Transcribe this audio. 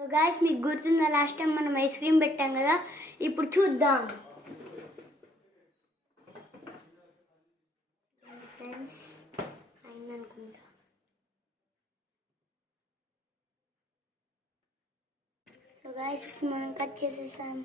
So guys మీకు గుర్తుందా last time మనం ఐస్ క్రీమ్ పెట్టాం కదా, ఇప్పుడు చూద్దాం ఫ్రెండ్స్. అయిందనుకుంటా. సో గాయస్ మనం కట్ చేసేసాం.